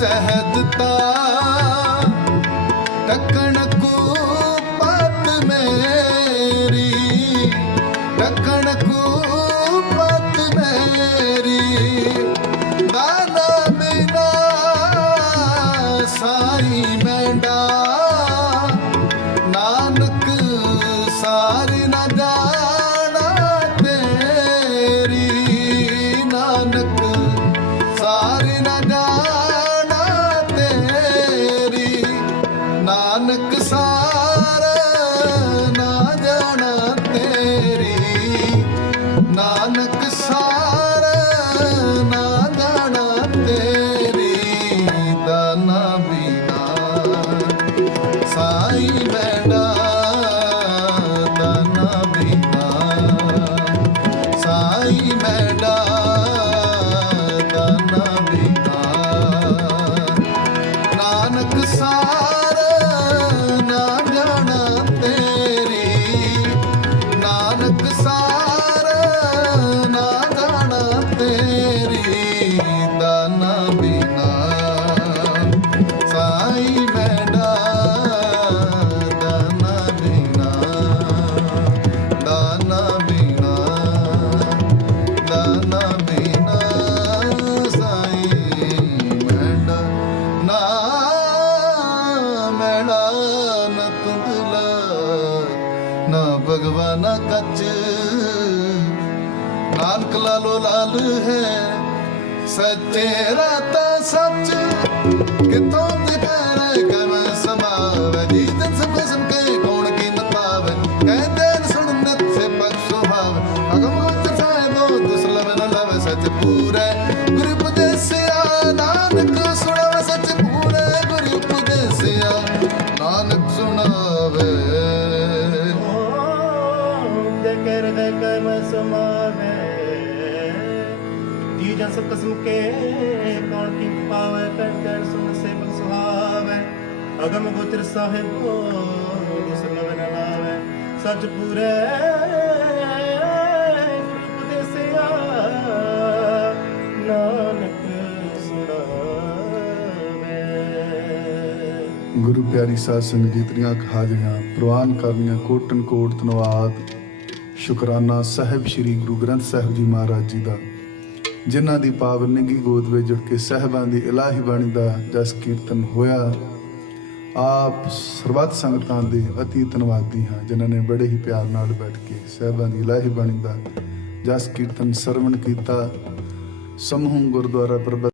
ਸਹਿਜਤਾ ਟਕਣ ਕੋ ਪਤ ਮੇਰੀ, ਟਕਣ ਕੋ ਪਤ ਮੇਰੀ ਦਾਨਾ ਬਿਨਾ ਸਾਈ ਮੈਂਡਾ, ਨਾਨਕ ਸਾਰੀ ਨਾ ਸਾਈ ਭਗਵਾਨਾ ਕੱਚ। ਨਾਨਕ ਲਾਲੋ ਲਾਲ ਹੈ ਸੱਚੇ ਰਾਤਾ ਸੱਚ। ਕਿਤੋਂ ਦੇ ਕਰ ਦੇ ਕਰਮ ਸਮਾਵੇ। ਜੀ ਜਨ ਸਭ ਕਸਮ ਕੇ ਕੌਣ ਕੀ ਪਾਵੇ, ਕਰ ਕਰ ਸੁਣ ਸੇ ਬਖ ਸੁਹਾਵੇ। ਅਗਮ ਗੋਚਰ ਸਾਹਿਬੋ ਦੁਸਲਵ ਨ ਲਾਵੇ ਸੱਚ ਗੁਰੂ ਪਿਆਰੀ ਸਾਧ ਸੰਗਤ ਜੀਤਰੀਆਂ ਹਾਜ਼ਰੀਆਂ ਪ੍ਰਵਾਨ ਕਰਨੀਆਂ ਕੋਟਨ ਕੋਟ ਧੰਨਵਾਦ। ਸ਼ੁਕਰਾਨਾ ਸਾਹਿਬ ਸ੍ਰੀ ਗੁਰੂ ਗ੍ਰੰਥ ਸਾਹਿਬ ਜੀ ਮਹਾਰਾਜ ਜੀ ਦਾ, ਜਿਨ੍ਹਾਂ ਦੀ ਪਾਵਨ ਨਿੱਗੀ ਗੋਦ ਵਿੱਚ ਜੁੜ ਕੇ ਸਹਿਬਾਂ ਦੀ ਇਲਾਹੀ ਬਾਣੀ ਦਾ ਜਸ ਕੀਰਤਨ ਹੋਇਆ। ਆਪ ਸਰਬੱਤ ਸੰਗਤਾਂ ਦੇ ਅਤੀ ਧੰਨਵਾਦੀ ਹਾਂ, ਜਿਨ੍ਹਾਂ ਨੇ ਬੜੇ ਹੀ ਪਿਆਰ ਨਾਲ ਬੈਠ ਕੇ ਸਹਿਬਾਂ ਦੀ ਇਲਾਹੀ ਬਾਣੀ ਦਾ ਜਸ ਕੀਰਤਨ ਸਰਵਣ ਕੀਤਾ। ਸਮੂਹ ਗੁਰਦੁਆਰਾ ਪ੍ਰਬੰਧ